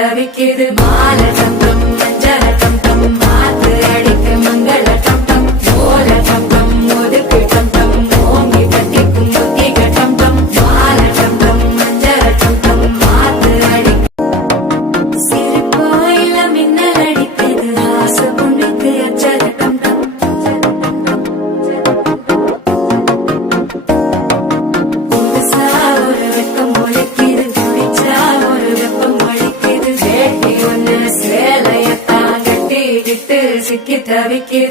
தவிக்குது மால சத்தம் மஞ்சள சத்தம் மாத்து அடிக்க மங்கள சத்தம் ஓல சத்தம் ஒதுக்கு சத்தம் ஓங்கி கட்டிக்கும் புத்திக சத்தம் மால சத்தம் மஞ்சள சத்தம் மாத்து அடிக்க சிரிப்பாயில மின்னல் அடிக்குது ஆச பொண்ணுக்கு அச்சர சத்தம் புதுசா ஒரு வெக்கம் ஒழிக்குது குடிச்சா ஒரு வெப்பம் ஒழிக்குது வேட்டி ஒண்ணு சேலையத்தான் கட்டிக்கிட்டு சிக்கி தவிக்குது